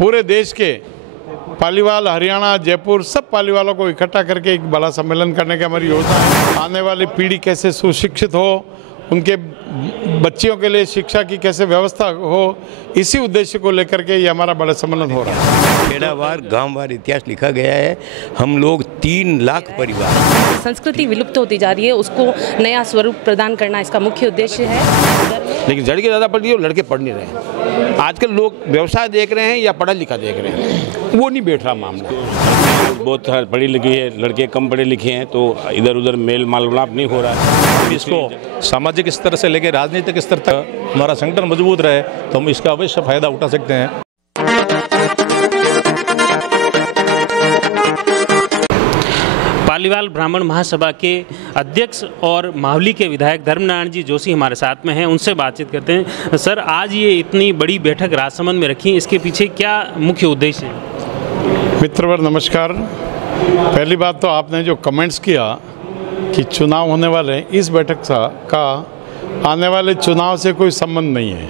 पूरे देश के पालीवाल, हरियाणा, जयपुर, सब पालीवालों को इकट्ठा करके एक बड़ा सम्मेलन करने की हमारी योजना है। आने वाली पीढ़ी कैसे सुशिक्षित हो, उनके बच्चियों के लिए शिक्षा की कैसे व्यवस्था हो, इसी उद्देश्य को लेकर के ये हमारा बड़ा सम्मेलन हो रहा है। खेड़ावार गांववार इतिहास लिखा गया है। हम लोग 3 लाख परिवार। संस्कृति विलुप्त होती जा रही है, उसको नया स्वरूप प्रदान करना इसका मुख्य उद्देश्य है। लेकिन लड़के ज़्यादा पढ़ रही है और लड़के पढ़ नहीं रहे। आजकल लोग व्यवसाय देख रहे हैं या पढ़ा लिखा देख रहे हैं, वो नहीं बैठ रहा मामला। बहुत पढ़ी लिखी है, लड़के कम पढ़े लिखे हैं, तो इधर उधर मेल मालवाप नहीं हो रहा है। इसको सामाजिक स्तर से लेकर राजनीतिक स्तर तक हमारा संगठन मजबूत रहे तो हम इसका अवश्य फायदा उठा सकते हैं। पालीवाल ब्राह्मण महासभा के अध्यक्ष और मावली के विधायक धर्मनारायण जी जोशी हमारे साथ में हैं, उनसे बातचीत करते हैं। सर, आज ये इतनी बड़ी बैठक राजसमंद में रखी, इसके पीछे क्या मुख्य उद्देश्य है? मित्रवर नमस्कार। पहली बात तो आपने जो कमेंट्स किया कि चुनाव होने वाले हैं, इस बैठक का आने वाले चुनाव से कोई संबंध नहीं है।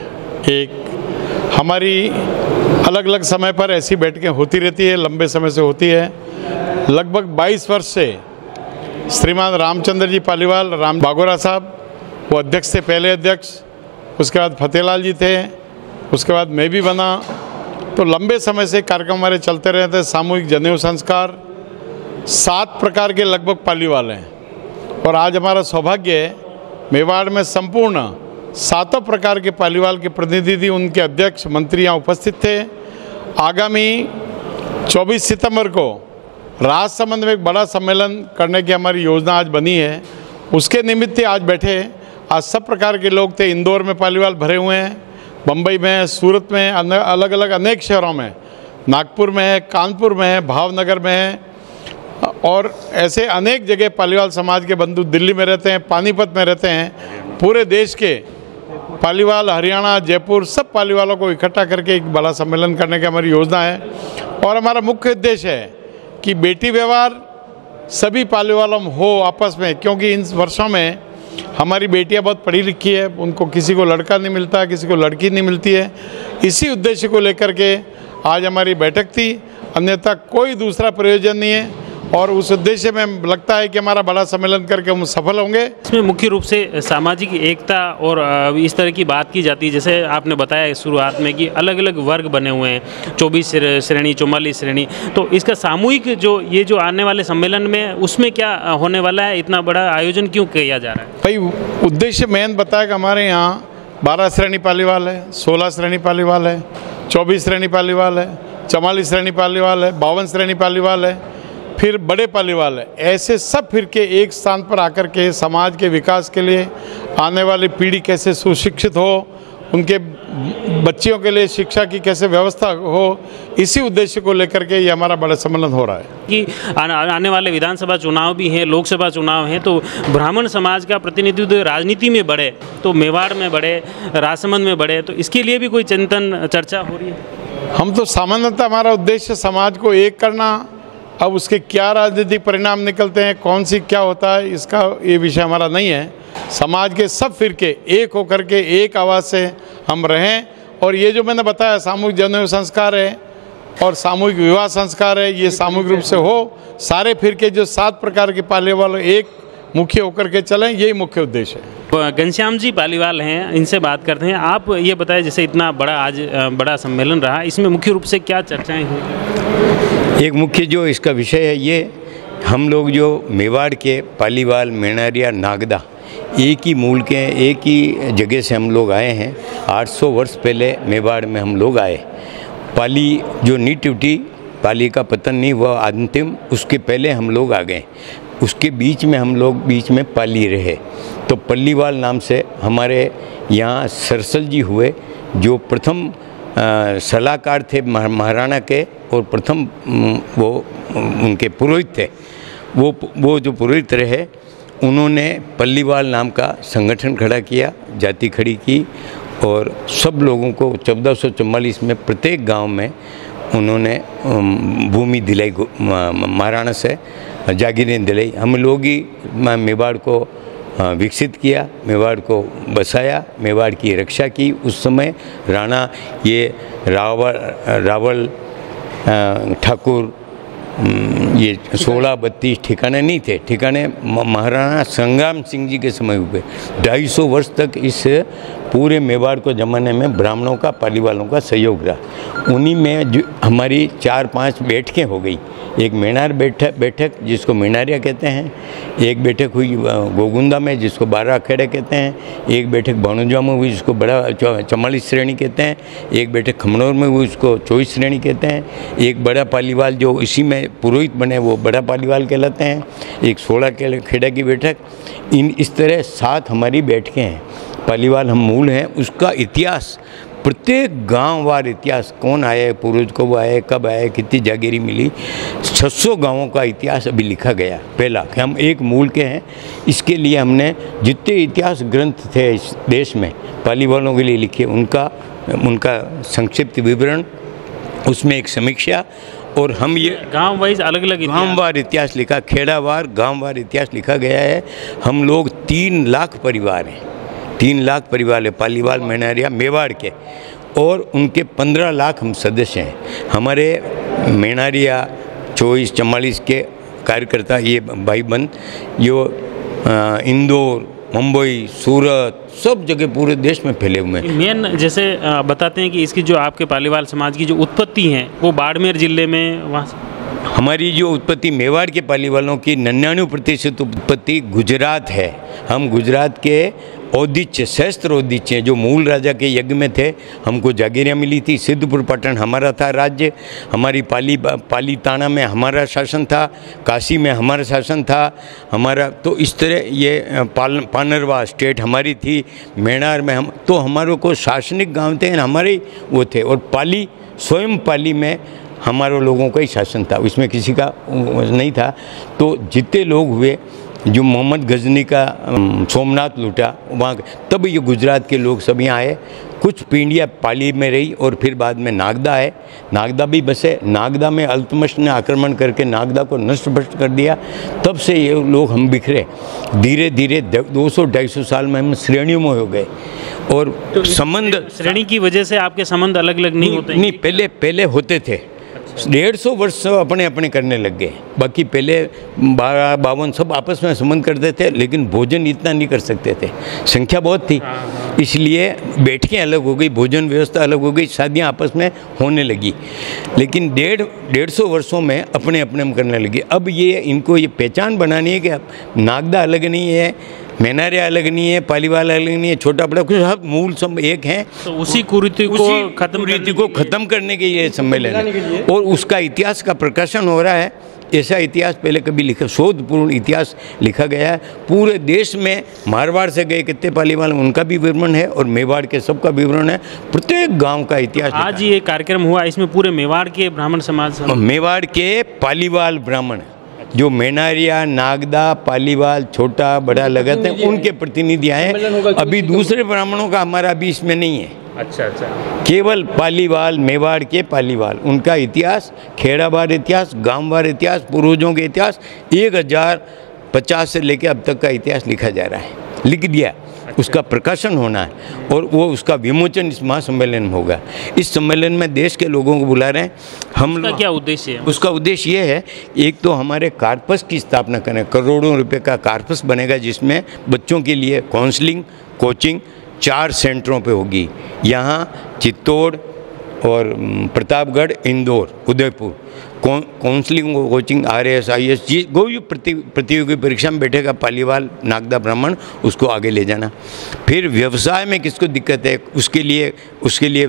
एक हमारी अलग अलग समय पर ऐसी बैठकें होती रहती है, लंबे समय से होती है। लगभग 22 वर्ष से श्रीमान रामचंद्र जी पालीवाल, राम बागोरा साहब, वो अध्यक्ष थे, पहले अध्यक्ष, उसके बाद फतेहलाल जी थे, उसके बाद मैं भी बना। तो लंबे समय से कार्यक्रम हमारे चलते रहते हैं। सामूहिक जनेऊ संस्कार, 7 प्रकार के लगभग पालीवाल हैं और आज हमारा सौभाग्य है मेवाड़ में संपूर्ण 7 प्रकार के पालीवाल के प्रतिनिधि, उनके अध्यक्ष, मंत्री यहाँ उपस्थित थे। आगामी 24 सितंबर को राजसमंद में एक बड़ा सम्मेलन करने की हमारी योजना आज बनी है। उसके निमित्त आज बैठे। आज सब प्रकार के लोग थे। इंदौर में पालीवाल भरे हुए हैं, बम्बई में है, सूरत में है, अलग अलग अनेक शहरों में, नागपुर में है, कानपुर में है, भावनगर में है और ऐसे अनेक जगह पालीवाल समाज के बंधु दिल्ली में रहते हैं, पानीपत में रहते हैं। पूरे देश के पालीवाल, हरियाणा, जयपुर, सब पालीवालों को इकट्ठा करके एक बड़ा सम्मेलन करने की हमारी योजना है। और हमारा मुख्य उद्देश्य है कि बेटी व्यवहार सभी पालीवालों में हो आपस में, क्योंकि इन वर्षों में हमारी बेटियां बहुत पढ़ी लिखी है, उनको किसी को लड़का नहीं मिलता, किसी को लड़की नहीं मिलती है। इसी उद्देश्य को लेकर के आज हमारी बैठक थी, अन्यथा कोई दूसरा प्रयोजन नहीं है। और उस उद्देश्य में लगता है कि हमारा बड़ा सम्मेलन करके हम सफल होंगे। इसमें मुख्य रूप से सामाजिक एकता और इस तरह की बात की जाती है। जैसे आपने बताया शुरुआत में कि अलग अलग वर्ग बने हुए हैं, 24 श्रेणी, 44 श्रेणी, तो इसका सामूहिक ये जो आने वाले सम्मेलन में उसमें क्या होने वाला है? इतना बड़ा आयोजन क्यों किया जा रहा है? भाई उद्देश्य मेन बताया कि हमारे यहाँ 12 श्रेणी पालीवाल है, 16 श्रेणी पालीवाल है, 24 श्रेणी पालीवाल है, 44 श्रेणी पालीवाल है, 52 श्रेणी पालीवाल है, फिर बड़े पालीवाल है। ऐसे सब फिर के एक स्थान पर आकर के समाज के विकास के लिए, आने वाली पीढ़ी कैसे सुशिक्षित हो, उनके बच्चियों के लिए शिक्षा की कैसे व्यवस्था हो, इसी उद्देश्य को लेकर के ये हमारा बड़ा सम्मेलन हो रहा है। कि आने वाले विधानसभा चुनाव भी हैं, लोकसभा चुनाव हैं, तो ब्राह्मण समाज का प्रतिनिधित्व राजनीति में बढ़े, तो मेवाड़ में बढ़े, राजसमंद में बढ़े, तो इसके लिए भी कोई चिंतन चर्चा हो रही है? हम तो सामान्यतः हमारा उद्देश्य समाज को एक करना। अब उसके क्या राजनीतिक परिणाम निकलते हैं, कौन सी क्या होता है, इसका ये विषय हमारा नहीं है। समाज के सब फिरके एक होकर के एक आवाज़ से हम रहें। और ये जो मैंने बताया सामूहिक जनेऊ संस्कार है और सामूहिक विवाह संस्कार है, ये सामूहिक रूप से हो। सारे फिरके जो 7 प्रकार के पालीवाल एक मुख्य होकर के चलें, यही मुख्य उद्देश्य है। घनश्याम जी पालीवाल हैं, इनसे बात करते हैं। आप ये बताएं, जैसे इतना बड़ा आज बड़ा सम्मेलन रहा, इसमें मुख्य रूप से क्या चर्चाएँ हुई? एक मुख्य जो इसका विषय है, ये हम लोग जो मेवाड़ के पालीवाल, मेणारिया, नागदा एक ही मूल के, एक ही जगह से हम लोग आए हैं। 800 वर्ष पहले मेवाड़ में हम लोग आए। पाली जो नींव टूटी, पाली का पतन नहीं हुआ अंतिम, उसके पहले हम लोग आ गए। उसके बीच में हम लोग बीच में पाली रहे, तो पल्लीवाल नाम से हमारे यहाँ सरसल जी हुए, जो प्रथम सलाहकार थे महाराणा के और प्रथम वो उनके पुरोहित थे। वो जो पुरोहित रहे, उन्होंने पल्लीवाल नाम का संगठन खड़ा किया, जाति खड़ी की और सब लोगों को 1444 में प्रत्येक गांव में उन्होंने भूमि दिलाई, महाराणा से जागीरें दिलाई। हम लोग ही मेवाड़ को विकसित किया, मेवाड़ को बसाया, मेवाड़ की रक्षा की। उस समय राणा ये रावल ठाकुर, ये 16-32 ठिकाने नहीं थे। ठिकाने महाराणा संग्राम सिंह जी के समय हुए। 250 वर्ष तक इस पूरे मेवाड़ को ज़माने में ब्राह्मणों का, पालीवालों का सहयोग रहा। उन्हीं में जो हमारी 4-5 बैठकें हो गई। एक मेनार बैठक जिसको मेनारिया कहते हैं, एक बैठक हुई गोगुंदा में जिसको 12 अखेड़े कहते हैं, एक बैठक भानुजा में हुई जिसको बड़ा 44 श्रेणी कहते हैं, एक बैठक खमनौर में हुई उसको 24 श्रेणी कहते हैं, एक बड़ा पालीवाल जो इसी में पुरोहित बने वो बड़ा पालीवाल कहलाते हैं, एक 16 खेड़ा की बैठक। इस तरह 7 हमारी बैठकें हैं। पालीवाल हम मूल हैं। उसका इतिहास, प्रत्येक गांववार इतिहास, कौन आए, पूर्वज कब आए, कब आए, कितनी जागीरी मिली, 600 गांवों का इतिहास अभी लिखा गया। पहला कि हम एक मूल के हैं, इसके लिए हमने जितने इतिहास ग्रंथ थे इस देश में पालीवालों के लिए लिखे, उनका संक्षिप्त विवरण, उसमें एक समीक्षा, और हम ये गांव वाइज अलग अलग गांववार इतिहास लिखा, खेड़ावार गांववार इतिहास लिखा गया है। हम लोग 3 लाख परिवार हैं, 3 लाख परिवार है पालीवाल मेनारिया मेवाड़ के, और उनके 15 लाख हम सदस्य हैं। हमारे मेनारिया 24-44 के कार्यकर्ता, ये भाई बंद जो इंदौर, मुंबई, सूरत, सब जगह पूरे देश में फैले हुए हैं। मेन जैसे बताते हैं कि इसकी जो आपके पालीवाल समाज की जो उत्पत्ति है वो बाड़मेर जिले में, वहाँ हमारी जो उत्पत्ति मेवाड़ के पालीवालों की 99% उत्पत्ति गुजरात है। हम गुजरात के औदिच्य, सहस्त्र औदिच्य जो मूल राजा के यज्ञ में थे, हमको जागीरियाँ मिली थी। सिद्धपुर पट्टन हमारा था राज्य, हमारी पालीताना में हमारा शासन था, काशी में हमारा शासन था हमारा। तो इस तरह ये पानरवा स्टेट हमारी थी, मेनार में हम, तो हमारों को शासनिक गांव थे हमारे वो थे। और पाली, स्वयं पाली में हमारे लोगों का ही शासन था, उसमें किसी का नहीं था। तो जितने लोग हुए, जो मोहम्मद गजनी का सोमनाथ लूटा वहाँ, तब ये गुजरात के लोग सब यहाँ आए। कुछ पीढ़ियाँ पाली में रही और फिर बाद में नागदा आए, नागदा भी बसे। नागदा में अल्तमश ने आक्रमण करके नागदा को नष्ट भ्रष्ट कर दिया। तब से ये लोग हम बिखरे, धीरे धीरे 200-250 साल में हम श्रेणियों में हो गए। और तो संबंध श्रेणी की वजह से आपके संबंध अलग अलग नहीं होते? नहीं, पहले होते थे। 150 वर्ष अपने अपने करने लग गए। बाकी पहले 52 सब आपस में संबंध करते थे, लेकिन भोजन इतना नहीं कर सकते थे, संख्या बहुत थी, इसलिए बैठकें अलग हो गई, भोजन व्यवस्था अलग हो गई, शादियां आपस में होने लगी। लेकिन 150 वर्षों में अपने अपने में करने लगी। अब ये इनको ये पहचान बनानी है कि नागदा अलग नहीं है, मेनारिया अलग नहीं है, पालीवाल अलग नहीं है, छोटा बड़ा कुछ हक मूल सब एक हैं। तो उसी कुरीति को खत्म करने के ये सम्मेलन है, और उसका इतिहास का प्रकाशन हो रहा है। ऐसा इतिहास पहले कभी लिखा, शोधपूर्ण इतिहास लिखा गया है पूरे देश में। मारवाड़ से गए कितने पालीवाल, उनका भी विवरण है, और मेवाड़ के सबका विवरण है, प्रत्येक गांव का इतिहास। आज ये कार्यक्रम हुआ, इसमें पूरे मेवाड़ के ब्राह्मण समाज, मेवाड़ के पालीवाल ब्राह्मण जो मेनारिया, नागदा, पालीवाल, छोटा बड़ा लगत है, उनके प्रतिनिधि आए। अभी दूसरे ब्राह्मणों का हमारा अभी इसमें नहीं है। अच्छा, केवल पालीवाल, मेवाड़ के पालीवाल, उनका इतिहास, खेड़ावार इतिहास, गांववार इतिहास, पूर्वजों के इतिहास 1050 से लेकर अब तक का इतिहास लिखा जा रहा है, लिख दिया। उसका प्रकाशन होना है, और वो उसका विमोचन इस महासम्मेलन में होगा। इस सम्मेलन में देश के लोगों को बुला रहे हैं हम। उसका क्या उद्देश्य है? उसका उद्देश्य ये है, एक तो हमारे कार्पस की स्थापना करें, करोड़ों रुपए का कार्पस बनेगा, जिसमें बच्चों के लिए काउंसलिंग, कोचिंग 4 सेंटरों पे होगी। यहाँ चित्तौड़ और Pratapgarh, Indore, Udaipur. Counselling, coaching, RAS, IAS, जी कोई प्रतियोगी परीक्षा में बैठेगा पालीवाल, नागदा ब्राह्मण, उसको आगे ले जाना। फिर व्यवसाय में किसको दिक्कत है, उसके लिए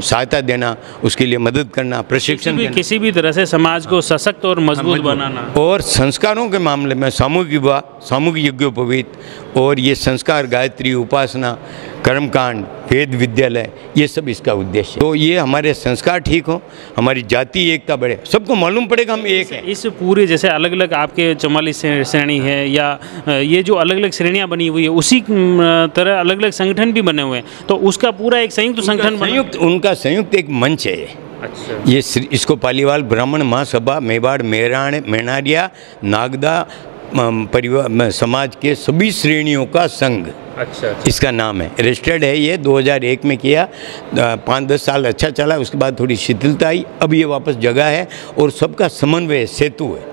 सहायता देना, उसके लिए मदद करना, प्रशिक्षण देना। किसी भी तरह से समाज को सशक्त और मजबूत बनाना। और संस्कारों के मामले में सामूहिक विवाह, सामूहिक यज्ञोपवीत, और ये संस्कार, गायत्री, उपासना, कर्मकांड, वेद विद्यालय, ये सब इसका उद्देश्य। तो ये हमारे संस्कार ठीक हो, हमारी जाति एकता बढ़े, सबको मालूम पड़ेगा हम एक हैं। इस पूरे जैसे अलग अलग आपके 44 श्रेणी है, या ये जो अलग अलग श्रेणियां बनी हुई है, उसी तरह अलग अलग संगठन भी बने हुए हैं, तो उसका पूरा एक संयुक्त संगठन, उनका संयुक्त एक मंच है। अच्छा। ये इसको पालीवाल ब्राह्मण महासभा मेवाड़ मेनारिया नागदा परिवार समाज के सभी श्रेणियों का संघ, अच्छा, इसका नाम है। रजिस्टर्ड है ये, 2001 में किया, 5-10 साल अच्छा चला, उसके बाद थोड़ी शिथिलता आई, अब ये वापस जगह है और सबका समन्वय सेतु है।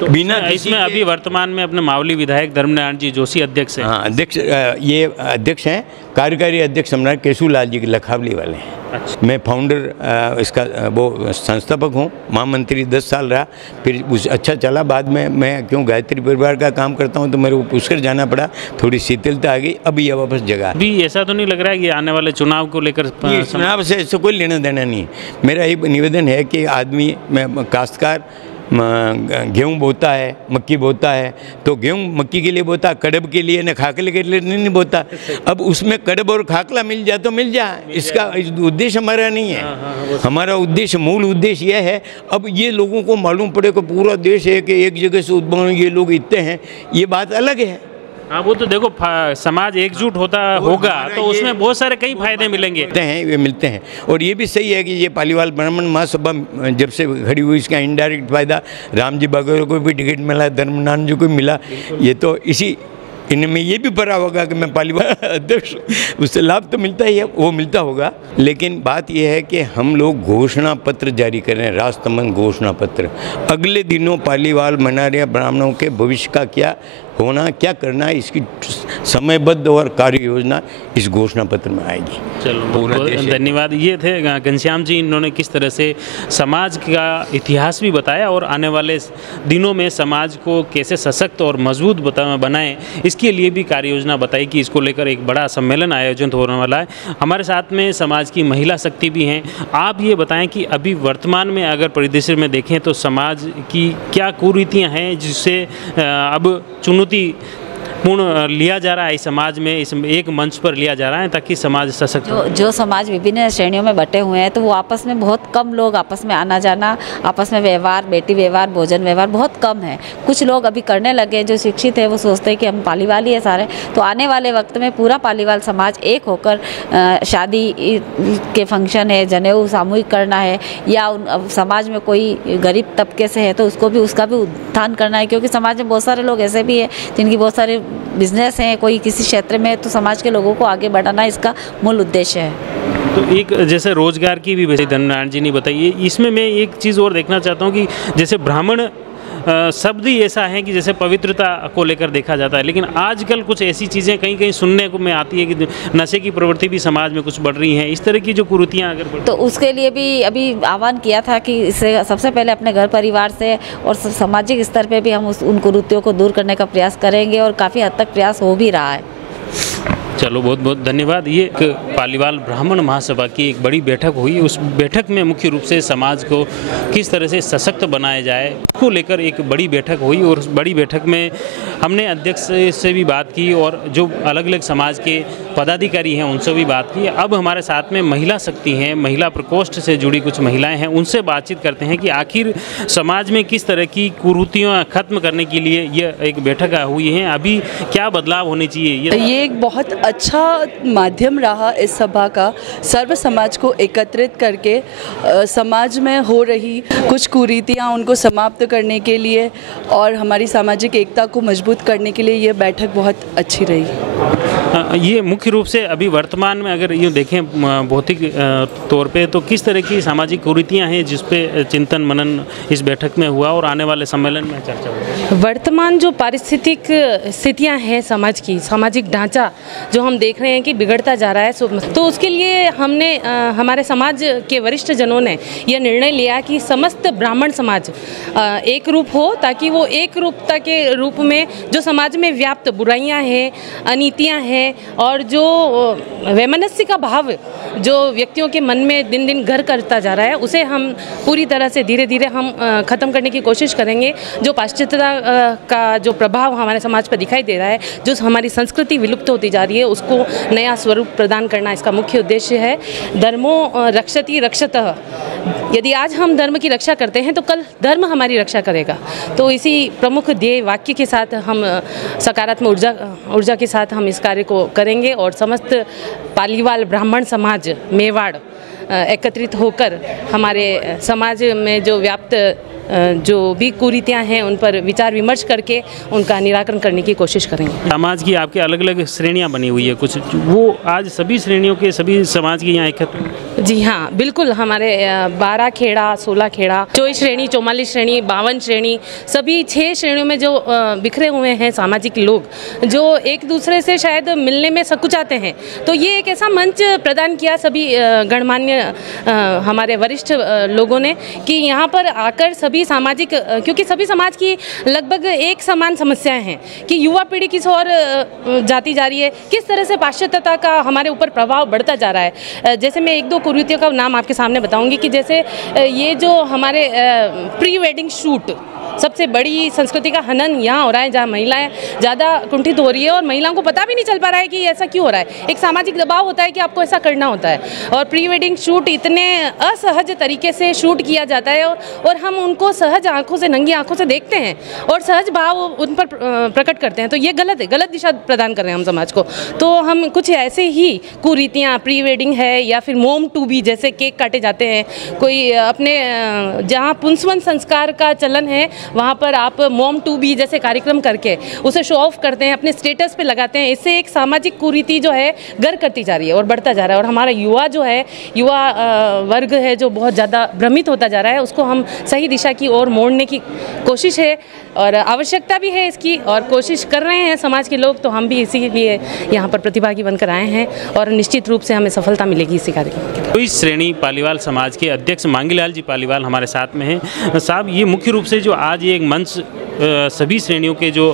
तो बिना इसमें अभी वर्तमान में अपने मावली विधायक धर्मनारायण जी जोशी अध्यक्ष हैं। हाँ, अध्यक्ष, ये अध्यक्ष हैं, कार्यकारी अध्यक्ष हमारे केशूलाल जी के लखावली वाले हैं। अच्छा। मैं फाउंडर इसका वो संस्थापक हूँ, महामंत्री 10 साल रहा, फिर उस अच्छा चला, बाद में मैं क्यों गायत्री परिवार का काम करता हूँ तो मेरे को पुष्कर जाना पड़ा, थोड़ी शिथिलता आ गई, अभी ये वापस जगह। अभी ऐसा तो नहीं लग रहा है कि आने वाले चुनाव को लेकर चुनाव से इससे कोई लेना देना नहीं है। मेरा एक निवेदन है कि आदमी, मैं काश्तकार गेहूँ बोता है, मक्की बोता है, तो गेहूँ मक्की के लिए बोता, कड़ब के लिए न खाकले के लिए नहीं बोता। अब उसमें कड़ब और खाकला मिल जाए तो मिल जाए, इसका उद्देश्य हमारा नहीं है। हमारा उद्देश्य, मूल उद्देश्य यह है, अब ये लोगों को मालूम पड़े कि पूरा देश है कि एक जगह से उद्भव ये लोग इतने हैं, ये बात अलग है। हाँ, वो तो देखो, समाज एकजुट होगा तो उसमें बहुत सारे कई फायदे मिलेंगे। ये मिलते हैं, और ये भी सही है कि ये पालीवाल ब्राह्मण महासभा जब से खड़ी हुई, इसका इनडायरेक्ट फायदा राम जी बागोर को भी टिकट मिला, धर्मनारायण जी को मिला, ये तो इसी इनमें ये भी पड़ा होगा कि मैं पालीवाल अध्यक्ष, उससे लाभ तो मिलता ही है, वो मिलता होगा। लेकिन बात यह है कि हम लोग घोषणा पत्र जारी कर रहे हैं, राष्ट्रमंडल घोषणा पत्र। अगले दिनों पालीवाल मनारिया ब्राह्मणों के भविष्य का क्या होना, क्या करना है, इसकी समयबद्ध और कार्य योजना इस घोषणा पत्र में आएगी। चलो, धन्यवाद। ये थे घनश्याम जी, इन्होंने किस तरह से समाज का इतिहास भी बताया और आने वाले दिनों में समाज को कैसे सशक्त और मजबूत बनाएं, इसके लिए भी कार्य योजना बताई कि इसको लेकर एक बड़ा सम्मेलन आयोजित होने वाला है। हमारे साथ में समाज की महिला शक्ति भी हैं। आप ये बताएं कि अभी वर्तमान में अगर परिदृश्य में देखें तो समाज की क्या कुरीतियाँ हैं जिससे अब चुनौती पूर्ण लिया जा रहा है, इस समाज में इस एक मंच पर लिया जा रहा है ताकि समाज सशक्त हो। जो समाज विभिन्न श्रेणियों में बटे हुए हैं, तो वो आपस में बहुत कम लोग आपस में आना जाना, आपस में व्यवहार, बेटी व्यवहार, भोजन व्यवहार बहुत कम है। कुछ लोग अभी करने लगे, जो शिक्षित है वो सोचते हैं कि हम पालीवाल ही है सारे, तो आने वाले वक्त में पूरा पालीवाल समाज एक होकर शादी के फंक्शन है, जनेऊ सामूहिक करना है, या समाज में कोई गरीब तबके से है तो उसका भी उत्थान करना है, क्योंकि समाज में बहुत सारे लोग ऐसे भी हैं जिनकी बहुत सारे बिजनेस हैं, कोई किसी क्षेत्र में, तो समाज के लोगों को आगे बढ़ाना इसका मूल उद्देश्य है। तो एक जैसे रोजगार की भी वैसे धर्मनारायण जी ने बताई, इसमें मैं एक चीज़ और देखना चाहता हूँ कि जैसे ब्राह्मण शब्द ही ऐसा है कि जैसे पवित्रता को लेकर देखा जाता है, लेकिन आजकल कुछ ऐसी चीज़ें कहीं कहीं सुनने को में आती है कि नशे की प्रवृत्ति भी समाज में कुछ बढ़ रही हैं, इस तरह की जो कुरीतियाँ अगर तो उसके लिए भी अभी आह्वान किया था कि इससे सबसे पहले अपने घर परिवार से और सामाजिक स्तर पे भी हम उन कुरीतियों को दूर करने का प्रयास करेंगे, और काफ़ी हद तक प्रयास हो भी रहा है। चलो, बहुत बहुत धन्यवाद। ये एक पालीवाल ब्राह्मण महासभा की एक बड़ी बैठक हुई। उस बैठक में मुख्य रूप से समाज को किस तरह से सशक्त बनाया जाए को लेकर एक बड़ी बैठक हुई, और उस बड़ी बैठक में हमने अध्यक्ष से भी बात की और जो अलग अलग समाज के पदाधिकारी हैं उनसे भी बात की। अब हमारे साथ में महिला शक्ति हैं, महिला प्रकोष्ठ से जुड़ी कुछ महिलाएं हैं, उनसे बातचीत करते हैं कि आखिर समाज में किस तरह की कुरीतियाँ खत्म करने के लिए ये एक बैठक हुई है, अभी क्या बदलाव होने चाहिए। ये एक बहुत अच्छा माध्यम रहा इस सभा का, सर्व समाज को एकत्रित करके समाज में हो रही कुछ कुरीतियाँ उनको समाप्त करने के लिए और हमारी सामाजिक एकता को मजबूत करने के लिए ये बैठक बहुत अच्छी रही। ये मुख्य रूप से अभी वर्तमान में अगर यूँ देखें भौतिक तौर पे, तो किस तरह की सामाजिक कुरीतियाँ हैं जिस पे चिंतन मनन इस बैठक में हुआ और आने वाले सम्मेलन में चर्चा होगी। वर्तमान जो पारिस्थितिक स्थितियाँ हैं समाज की, सामाजिक ढांचा जो हम देख रहे हैं कि बिगड़ता जा रहा है, तो उसके लिए हमने हमारे समाज के वरिष्ठ जनों ने यह निर्णय लिया कि समस्त ब्राह्मण समाज एक रूप हो, ताकि वो एक रूपता के रूप में जो समाज में व्याप्त बुराइयां हैं, अनीतियां हैं और जो वैमनस्य का भाव जो व्यक्तियों के मन में दिन दिन घर करता जा रहा है, उसे हम पूरी तरह से धीरे धीरे हम ख़त्म करने की कोशिश करेंगे। जो पाश्चात्यता का जो प्रभाव हमारे समाज पर दिखाई दे रहा है, जो हमारी संस्कृति विलुप्त होती जा रही है, उसको नया स्वरूप प्रदान करना इसका मुख्य उद्देश्य है। धर्मो रक्षति रक्षतः, यदि आज हम धर्म की रक्षा करते हैं तो कल धर्म हमारी रक्षा करेगा। तो इसी प्रमुख ध्येय वाक्य के साथ हम सकारात्मक ऊर्जा के साथ हम इस कार्य को करेंगे और समस्त पालीवाल ब्राह्मण समाज मेवाड़ एकत्रित होकर हमारे समाज में जो व्याप्त जो भी कुरीतियाँ हैं उन पर विचार विमर्श करके उनका निराकरण करने की कोशिश करेंगे। समाज की आपके अलग अलग श्रेणियाँ बनी हुई है कुछ, वो आज सभी श्रेणियों के सभी समाज के यहाँ एकत्र। जी हाँ, बिल्कुल। हमारे 12 खेड़ा, 16 खेड़ा, 24 श्रेणी, 44 श्रेणी, 52 श्रेणी, सभी 6 श्रेणियों में जो बिखरे हुए हैं सामाजिक लोग, जो एक दूसरे से शायद मिलने में संकुचाते हैं, तो ये एक ऐसा मंच प्रदान किया सभी गणमान्य हमारे वरिष्ठ लोगों ने कि यहाँ पर आकर सभी सामाजिक, क्योंकि सभी समाज की लगभग एक समान समस्याएं हैं कि युवा पीढ़ी किस ओर जाती जा रही है, किस तरह से पाश्चात्यता का हमारे ऊपर प्रभाव बढ़ता जा रहा है। जैसे मैं 1-2 कुरीतियों का नाम आपके सामने बताऊंगी कि जैसे ये जो हमारे प्री वेडिंग शूट, सबसे बड़ी संस्कृति का हनन यहाँ हो रहा है, जहाँ महिलाएं ज़्यादा कुंठित हो रही है और महिलाओं को पता भी नहीं चल पा रहा है कि ऐसा क्यों हो रहा है। एक सामाजिक दबाव होता है कि आपको ऐसा करना होता है, और प्री वेडिंग शूट इतने असहज तरीके से शूट किया जाता है और हम उनको सहज आंखों से, नंगी आंखों से देखते हैं और सहज भाव उन पर प्रकट करते हैं। तो ये गलत है, गलत दिशा प्रदान कर रहे हैं हम समाज को। तो हम कुछ ऐसे ही कुरीतियाँ, प्री वेडिंग है या फिर मोम टू बी, जैसे केक काटे जाते हैं, कोई अपने जहाँ पुंसवन संस्कार का चलन है वहाँ पर आप मॉम टू बी जैसे कार्यक्रम करके उसे शो ऑफ करते हैं, अपने स्टेटस पे लगाते हैं। इससे एक सामाजिक कुरीति जो है गर करती जा रही है और बढ़ता जा रहा है, और हमारा युवा जो है, युवा वर्ग है जो बहुत ज़्यादा भ्रमित होता जा रहा है, उसको हम सही दिशा की ओर मोड़ने की कोशिश है और आवश्यकता भी है इसकी, और कोशिश कर रहे हैं समाज के लोग। तो हम भी इसीलिए यहाँ पर प्रतिभागी बनकर आए हैं और निश्चित रूप से हमें सफलता मिलेगी इसी कार्यक्रम की। इस श्रेणी पालीवाल समाज के अध्यक्ष मांगीलाल जी पालीवाल हमारे साथ में हैं। साहब, ये मुख्य रूप से जो आज एक मंच सभी श्रेणियों के जो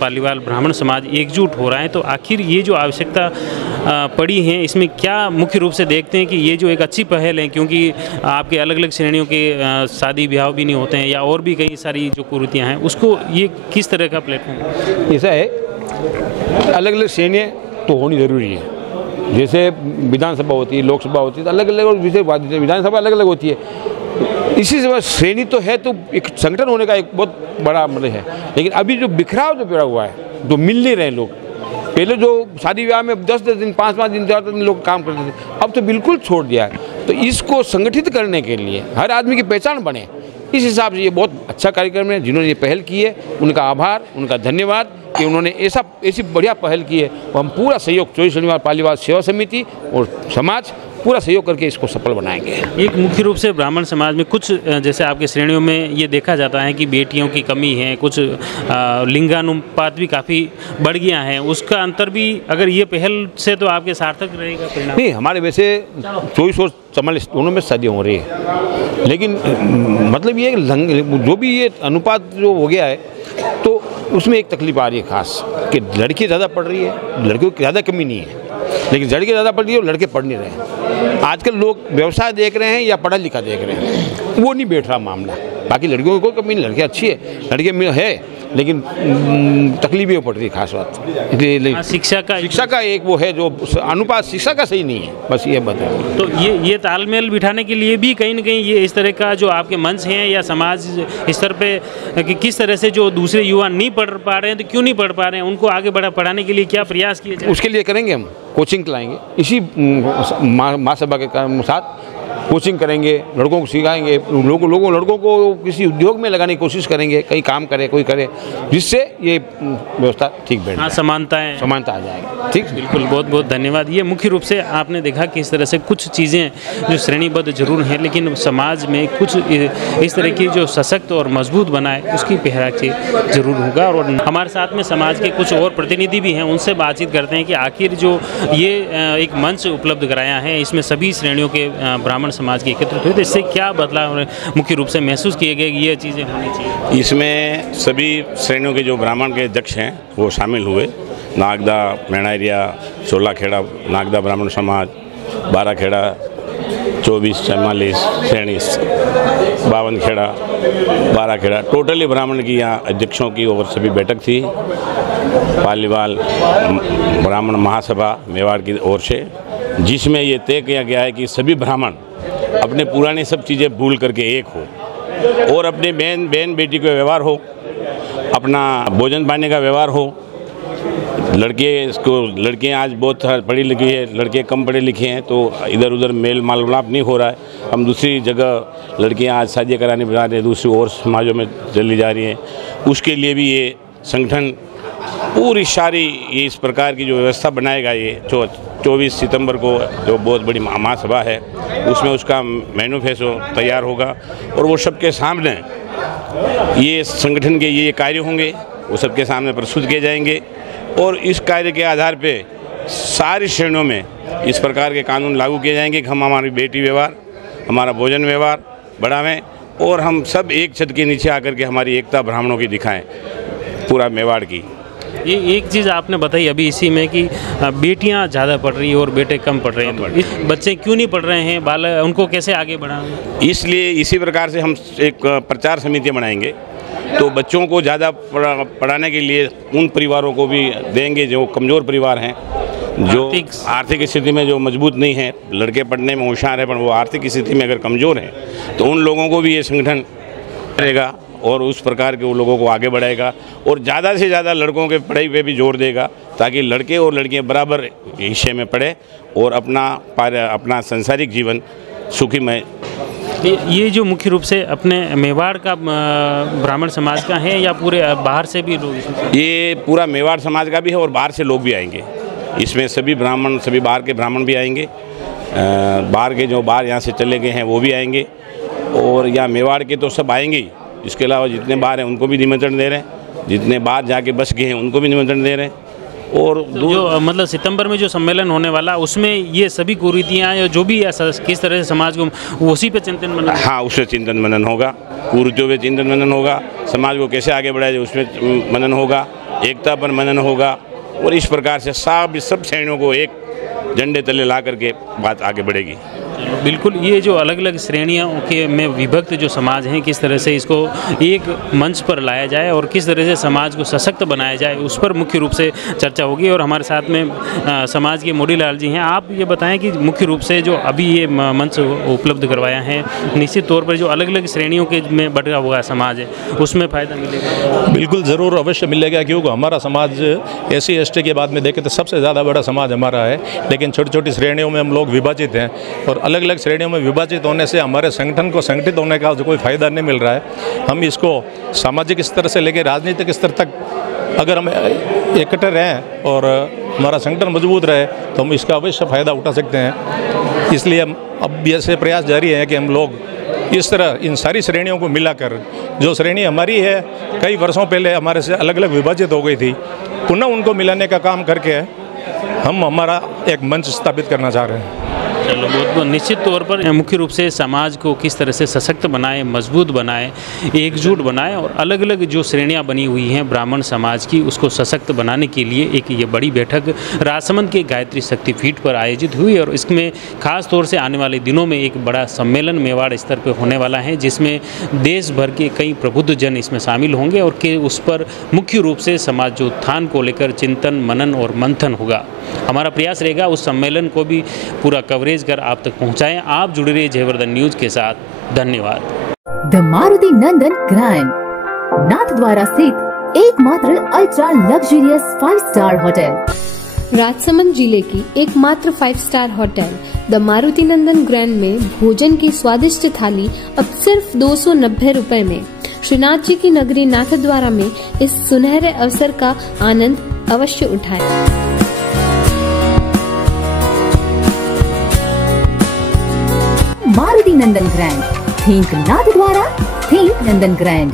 पालीवाल ब्राह्मण समाज एकजुट हो रहा है, तो आखिर ये जो आवश्यकता पड़ी है, इसमें क्या मुख्य रूप से देखते हैं कि ये जो एक अच्छी पहल है, क्योंकि आपके अलग अलग श्रेणियों के शादी ब्याह भी नहीं होते हैं या और भी कई सारी जो कुरीतियाँ हैं, उसको ये किस तरह का प्लेटफॉर्म? ऐसा है, अलग अलग श्रेणियाँ तो होनी ज़रूरी है। जैसे विधानसभा होती है, लोकसभा होती है, तो अलग अलग, और विधानसभा अलग अलग होती है। इसी से श्रेणी तो है, तो एक संगठन होने का एक बहुत बड़ा मतलब है। लेकिन अभी जो बिखराव जो पड़ा हुआ है, जो मिल नहीं रहे लोग, पहले जो शादी विवाह में 10-10 दिन, 5-5 दिन, 4 दिन लोग काम करते थे, अब तो बिल्कुल छोड़ दिया है। तो इसको संगठित करने के लिए हर आदमी की पहचान बने, इस हिसाब से ये बहुत अच्छा कार्यक्रम है। जिन्होंने ये पहल की है उनका आभार, उनका धन्यवाद कि उन्होंने ऐसी बढ़िया पहल की है। हम पूरा सहयोग 24 शनिवार पालीवाल सेवा समिति और समाज पूरा सहयोग करके इसको सफल बनाएंगे। एक मुख्य रूप से ब्राह्मण समाज में कुछ जैसे आपके श्रेणियों में ये देखा जाता है कि बेटियों की कमी है, कुछ लिंगानुपात भी काफ़ी बढ़ गया है, उसका अंतर भी अगर ये पहल से तो आपके सार्थक रहेगा परिणाम? नहीं, हमारे वैसे 24 और 44 दोनों में शादियाँ हो रही है, लेकिन मतलब ये जो भी ये अनुपात जो हो गया है, तो उसमें एक तकलीफ आ रही है खास कि लड़की ज़्यादा पढ़ रही है, लड़कियों की ज़्यादा कमी नहीं है, लेकिन लड़के ज़्यादा पढ़ रही है और लड़के पढ़ नहीं रहे हैं। आजकल लोग व्यवसाय देख रहे हैं या पढ़ा लिखा देख रहे हैं, वो नहीं बैठ रहा मामला। बाकी लड़कियों को कोई कमी नहीं, लड़कियाँ अच्छी है, लड़के में है, लेकिन तकलीफ ये पड़ रही है खास बात। शिक्षा का एक वो है जो अनुपात शिक्षा का सही नहीं है, बस ये बता। तो ये तालमेल बिठाने के लिए भी कहीं ना कहीं ये इस तरह का जो आपके मंच हैं या समाज स्तर पे कि किस तरह से जो दूसरे युवा नहीं पढ़ पा रहे हैं, तो क्यों नहीं पढ़ पा रहे हैं, उनको आगे पढ़ाने के लिए क्या प्रयास किए जाए? उसके लिए करेंगे, हम कोचिंग लाएंगे, इसी महासभा के साथ कोचिंग करेंगे, लड़कों को सिखाएंगे, लड़कों को किसी उद्योग में लगाने की कोशिश करेंगे, कहीं काम करे, कोई करे, जिससे ये व्यवस्था ठीक बैठे। हाँ, समानता आ जाएगी। ठीक, बिल्कुल, बहुत बहुत धन्यवाद। ये मुख्य रूप से आपने देखा कि इस तरह से कुछ चीज़ें जो श्रेणीबद्ध जरूर हैं, लेकिन समाज में कुछ इस तरह की जो सशक्त और मजबूत बनाए, उसकी पहचान जरूर होगा। और हमारे साथ में समाज के कुछ और प्रतिनिधि भी हैं, उनसे बातचीत करते हैं कि आखिर जो ये एक मंच उपलब्ध कराया है, इसमें सभी श्रेणियों के ब्राह्मण समाज के एकत्रित हुए, तो इससे क्या बदलाव मुख्य रूप से महसूस किए गए, ये चीज़ें होनी चाहिए? इसमें सभी श्रेणियों के जो ब्राह्मण के अध्यक्ष हैं वो शामिल हुए। नागदा, मेणारिया, 16 खेड़ा नागदा ब्राह्मण समाज, 12 खेड़ा, 24-44 श्रेणी, 52 खेड़ा, 12 खेड़ा, टोटली ब्राह्मण की यहाँ अध्यक्षों की और सभी बैठक थी। पालीवाल ब्राह्मण महासभा मेवाड़ की ओर से, जिसमें ये तय किया गया है कि सभी ब्राह्मण अपने पुरानी सब चीज़ें भूल करके एक हो और अपने बहन बेटी का व्यवहार हो, अपना भोजन पानी का व्यवहार हो, लड़कियाँ आज बहुत पढ़ी लिखी है, लड़के कम पढ़े लिखे हैं, तो इधर उधर मेल मालूमात नहीं हो रहा है। हम दूसरी जगह लड़कियाँ आज शादी कराने जा रही हैं, दूसरी और समाजों में चली जा रही हैं। उसके लिए भी ये संगठन पूरी सारी ये इस प्रकार की जो व्यवस्था बनाएगा, ये 24 सितंबर को जो बहुत बड़ी महासभा है उसमें उसका मैनिफेस्टो तैयार होगा और वो सबके सामने ये संगठन के ये कार्य होंगे, वो सबके सामने प्रस्तुत किए जाएंगे और इस कार्य के आधार पे सारी श्रेणियों में इस प्रकार के कानून लागू किए जाएंगे कि हम हमारी बेटी व्यवहार, हमारा भोजन व्यवहार बढ़ावें और हम सब एक छत के नीचे आकर के हमारी एकता ब्राह्मणों की दिखाएं, पूरा मेवाड़ की। ये एक चीज़ आपने बताई अभी इसी में कि बेटियां ज़्यादा पढ़ रही है और बेटे कम पढ़ रहे हैं, तो बच्चे क्यों नहीं पढ़ रहे हैं, उनको कैसे आगे बढ़ाएं? इसलिए इसी प्रकार से हम एक प्रचार समितियाँ बनाएंगे, तो बच्चों को ज़्यादा पढ़ाने के लिए उन परिवारों को भी देंगे जो कमज़ोर परिवार हैं, जो आर्थिक स्थिति में जो मजबूत नहीं है, लड़के पढ़ने में होशियार है पर वो आर्थिक स्थिति में अगर कमज़ोर हैं, तो उन लोगों को भी ये संगठन करेगा और उस प्रकार के वो लोगों को आगे बढ़ाएगा और ज़्यादा से ज़्यादा लड़कों के पढ़ाई पे भी जोर देगा, ताकि लड़के और लड़कियाँ बराबर हिस्से में पढ़े और अपना सांसारिक जीवन सुखीमय। ये जो मुख्य रूप से अपने मेवाड़ का ब्राह्मण समाज का है या पूरे बाहर से भी लोग? ये पूरा मेवाड़ समाज का भी है और बाहर से लोग भी आएंगे। इसमें सभी ब्राह्मण, सभी बाहर के ब्राह्मण भी आएंगे, बाहर के जो बाहर यहाँ से चले गए हैं वो भी आएंगे और यहाँ मेवाड़ के तो सब आएंगे ही। इसके अलावा जितने बाहर हैं उनको भी निमंत्रण दे रहे हैं, जितने बाहर जाके बस गए हैं उनको भी निमंत्रण दे रहे हैं। और जो मतलब सितंबर में जो सम्मेलन होने वाला उसमें ये सभी कुरीतियाँ या जो भी किस तरह से समाज को उसी पे चिंतन मनन? हाँ, उसमें चिंतन मनन होगा, कुरीतियों पे चिंतन मनन होगा, समाज को कैसे आगे बढ़ाया जाए उसमें मनन होगा, एकता पर मनन होगा और इस प्रकार से सब श्रेणियों को एक झंडे तले ला करके बात आगे बढ़ेगी। बिल्कुल, ये जो अलग अलग श्रेणियों के में विभक्त जो समाज हैं, किस तरह से इसको एक मंच पर लाया जाए और किस तरह से समाज को सशक्त बनाया जाए, उस पर मुख्य रूप से चर्चा होगी। और हमारे साथ में समाज के मोतीलाल जी हैं। आप ये बताएं कि मुख्य रूप से जो अभी ये मंच उपलब्ध करवाया है, निश्चित तौर पर जो अलग अलग श्रेणियों के में बटा हुआ समाज है उसमें फ़ायदा मिलेगा? बिल्कुल ज़रूर अवश्य मिलेगा, क्योंकि हमारा समाज SC ST के बाद में देखें तो सबसे ज़्यादा बड़ा समाज हमारा है, लेकिन छोटी छोटी श्रेणियों में हम लोग विभाजित हैं और अलग अलग श्रेणियों में विभाजित होने से हमारे संगठन को संगठित होने का कोई फ़ायदा नहीं मिल रहा है। हम इसको सामाजिक स्तर से लेकर राजनीतिक स्तर तक अगर हम इकट्ठे रहें और हमारा संगठन मजबूत रहे तो हम इसका अवश्य फ़ायदा उठा सकते हैं। इसलिए अब ऐसे प्रयास जारी है कि हम लोग इस तरह इन सारी श्रेणियों को मिलाकर, जो श्रेणी हमारी है कई वर्षों पहले हमारे से अलग अलग विभाजित हो गई थी, पुनः उनको मिलाने का काम करके हम हमारा एक मंच स्थापित करना चाह रहे हैं। चलो, बहुत निश्चित तौर पर मुख्य रूप से समाज को किस तरह से सशक्त बनाए, मजबूत बनाए, एकजुट बनाए और अलग अलग जो श्रेणियां बनी हुई हैं ब्राह्मण समाज की उसको सशक्त बनाने के लिए एक ये बड़ी बैठक राजसमंद के गायत्री शक्तिपीठ पर आयोजित हुई और इसमें खास तौर से आने वाले दिनों में एक बड़ा सम्मेलन मेवाड़ स्तर पर होने वाला है, जिसमें देश भर के कई प्रबुद्ध जन इसमें शामिल होंगे और कि उस पर मुख्य रूप से समाज उत्थान को लेकर चिंतन, मनन और मंथन होगा। हमारा प्रयास रहेगा उस सम्मेलन को भी पूरा कवरेज कर आप तक पहुंचाएं। आप जुड़े रहिए जयवर्धन न्यूज के साथ। धन्यवाद। The Maruti Nandan grand, Nathdwara स्थित एकमात्र ultra luxurious 5 star hotel, Rajsamand जिले की एकमात्र 5 star hotel the Maruti Nandan grand में भोजन की स्वादिष्ट थाली अब सिर्फ 290 रुपए में। श्रीनाथ जी की नगरी नाथद्वारा में इस सुनहरे अवसर का आनंद अवश्य उठाएं। मारुति नंदन ग्रैंड, थिंक नाथद्वारा, थिंक नंदन ग्रैंड।